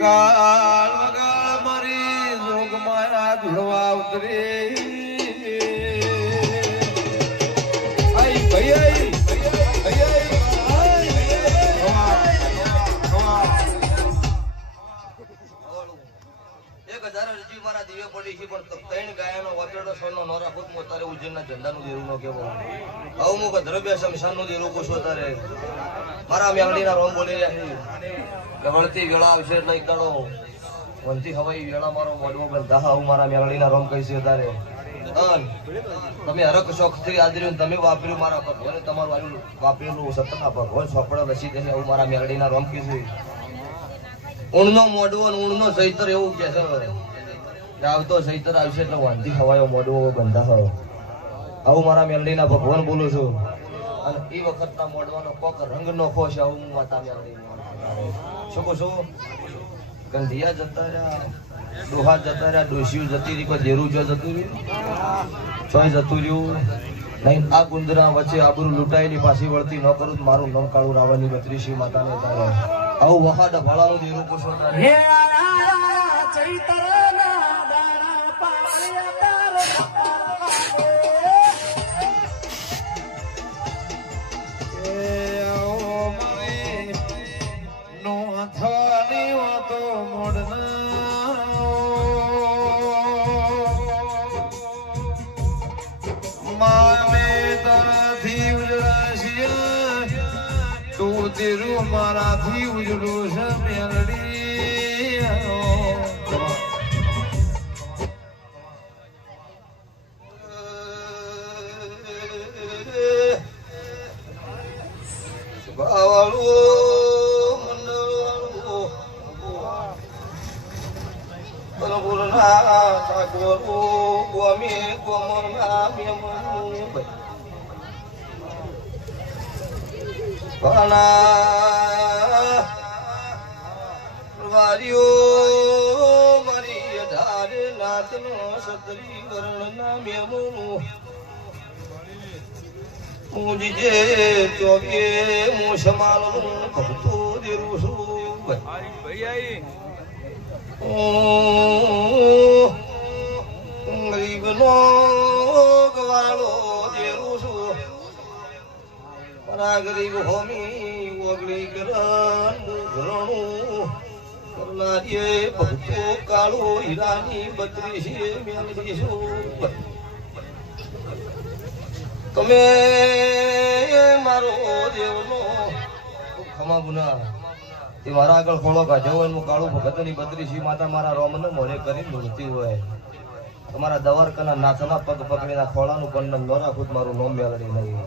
વગાડ વગાડ મારી જોગ માયા ધુળવા ઉતરે આઈ ભાઈ મારા દિવે પડી છે પણ ત્રણ ગાયનો વતડો સોનો નોરા ખુદ મો તારે ઉજ્જૈનના ઝંડાનું દેરું નો કેવો આવું મુક દ્રવ્ય શમશાનનું દેરું પૂછો તારે મારા મેલડીના રોમ બોલી રહ્યા છે વળતી વેળા આવશે એટલે એક દાડો વંતી હવાઈ વેળા મારો મોડવો બંધા આવું મારા મેલડીના રોમ કહીશે તારે તમે હરક શોખથી આદર્યું તમે વાપર્યું મારા ભગવાને તમારું વાપરેલું સતના ભગવાન સોપડા લસી દે આવું મારા મેલડીના રોમ કહીશું ઊણનો મોડવો ઊણનો સૈતર એવું કે છે આવતો સૈતર આવશે એટલે વાંધી ખવાયો મોડવો બંધા હોય આવું મારા મેલડીના ભગવાન બોલું છું અને એ વખતના મોડવાનો કોક રંગ નો ખોશ આવું હું માતા મેલડી શું કહું છું ગંધિયા જતા રહ્યા ડોહા જતા રહ્યા ડોશીઓ જતી રહી કોઈ દેરું જો જતું રહ્યું ચોય જતું રહ્યું નહીં આ ગુંદરા વચ્ચે આબરૂ લૂંટાયેલી પાછી વળતી ન કરું મારું નામ કાળું રાવણની બત્રીસી માતાને આવું વહાડ ભાળાનું દેરું પૂછો મારાથી ઉજળું છે મેલડી વારીઓ મારી અઢારે નાથનો સતરી વર્ણના મેમોનું મુજી જે ચોવીએ હું સમાલનું ભક્તો દેરું છું ગરીબનો ગવાળો દેરું છું મારા ગરીબ હોમી ઓગળી ઘરણું કરનારીએ ભક્તો કાળો હીરાની બત્રીસી મેલડી છું તમે મારો દેવનો ખમા ગુના તે મારા આગળ ખોળો કાઢ્યો હોય હું કાળું ભગતની બત્રીસી માતા મારા રોમને મોરે કરી મૂળતી હોય તમારા દવારકાના નાથના પગ પકડીના ખોળાનું કંડન નોરા ખુદ મારું નોમ મેલડી નહીં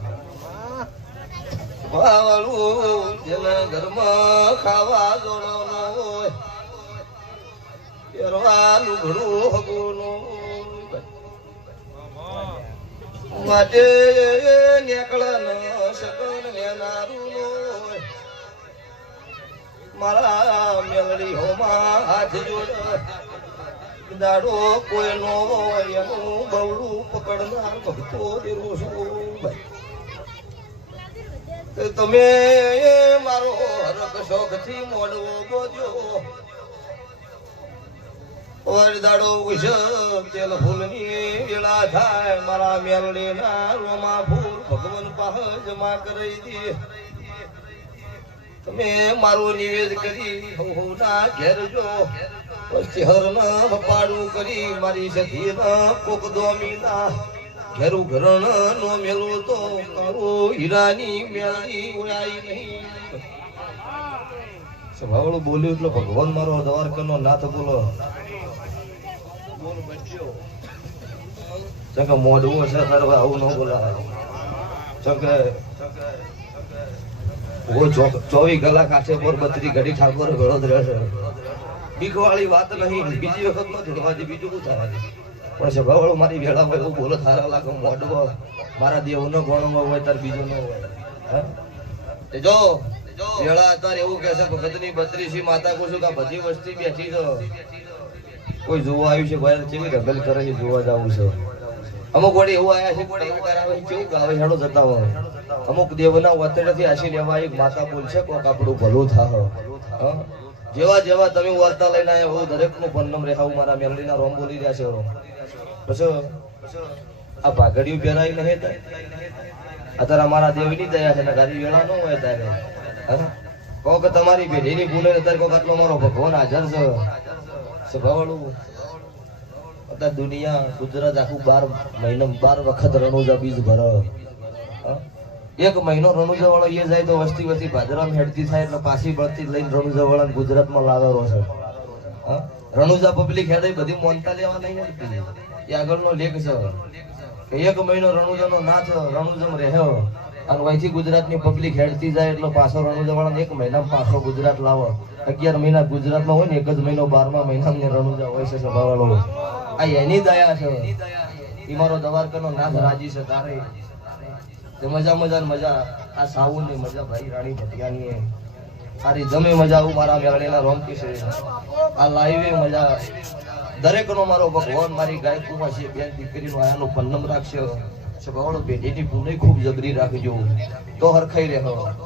વાળું જેના ઘરમાં ખાવા જોડવાનો હોય પહેરવાનું ઘણું હગોનું માટે નીકળન સગન લેનારું હોય મારા મેલડી હોમાં હાથ જોડ દાડો કોઈ નો હોય એનું બવડું પકડનાર ભક્તો દેરું છું તમે મારો હરક શોખ થી મોડવો બોલ્યો દાડો તેલ ફૂલની વેળા થાય મારા મેલડી ના રોમા ફૂલ ભગવાન પાસે જમા કરી દે તમે મારું નિવેદ કરી ના ઘેર જો પછી હર ના પાડું કરી મારી સખી ના કોક દોમી ના ઘેરું ઘરણ નો મેલો તો કાળો હીરાની મેલડી ઉડાઈ નહીં સ્વભાવડું બોલ્યું એટલે ભગવાન મારો દ્વારકાનો નાથ બોલો ચંકે મોઢવું છે કરવા આવું ન બોલાય ચંકે 24 કલાક આછે પર 32 ઘડી ઠાકોર વડોદરા છે બીક વાળી વાત નહીં બીજી વખત ન જોડવાથી બીજું શું થાય પણ સ્વભાવડું મારી વેળા હોય એવું બોલો થારા લાગે મોઢવો મારા દેવનો ગણવો હોય તાર બીજો ન હોય હે જો વેળા તાર એવું કે છે ભગતની બત્રીસી માતા કહું છું કે બધી વસ્તી બેઠી છે કોઈ જોવા આવ્યું છે ભાઈ કેવી રગલ કરે છે જોવા જવું છે અમુક વળી એવું આયા છે પણ એવું કરાવે કેવું ગાવે હેડો જતા હોય અમુક દેવના વતનથી આશી લેવા એક માતા બોલશે કોક આપણું ભલું થાહ જેવા જેવા તમે વાર્તા લઈને આવ્યા હું દરેકનું પન્નમ રેહાવું મારા મેલડીના રોમ બોલી રહ્યા છે પછી આ ભાગડિયું પહેરાઈ નહીં થાય અત્યારે અમારા દેવની દયા છે ને ગાડી વેળા ન હોય ત્યારે કહો કે તમારી પેઢીની ભૂલે અત્યારે કોક આટલો મારો ભગવાન હાજર છે સ્વભાવવાળું અત્યારે દુનિયા ગુજરાત આખું 12 વખત રણુજા બીજ ભરે એક મહિનો રણુજા વાળો એ જાય તો વસ્તી વસ્તી ભાદરામાં હેડતી થાય એટલે પાછી બળતી લઈને રણુજા વાળા ગુજરાતમાં લાવેલો છે રણુજા પબ્લિક હેડે બધી મોનતા લેવા નહીં મળતી એ આગળનો લેખ છે કે એક મહિનો રણુજાનો નાથ રણુજામાં રહ્યો અને અહીંથી ગુજરાતની પબ્લિક હેડતી જાય એટલે પાછો રણુજા વાળાને એક મહિનામાં પાછો ગુજરાત લાવો 11 મહિના ગુજરાતમાં હોય ને એક જ મહિનો 12મા મહિનામાં રણુજા હોય છે સ્વભાવવાળો આ એની દયા છે એ મારો દ્વારકાનો નાથ રાજી છે તારે મજા આ સાવુની મજા ભાઈ રાણી ભટિયાની સારી જમે મજા આવું મારા મેળણીના રોમકી છે આ લાઈવે મજા દરેકનો મારો ભગવાન મારી ગાયકુમાં છે બેન દીકરીનો આયાનો પન્નમ રાખશે સભાવાળો પેઢીની પુનઃ ખૂબ જબરી રાખજો તો હરખાઈ રહ્યો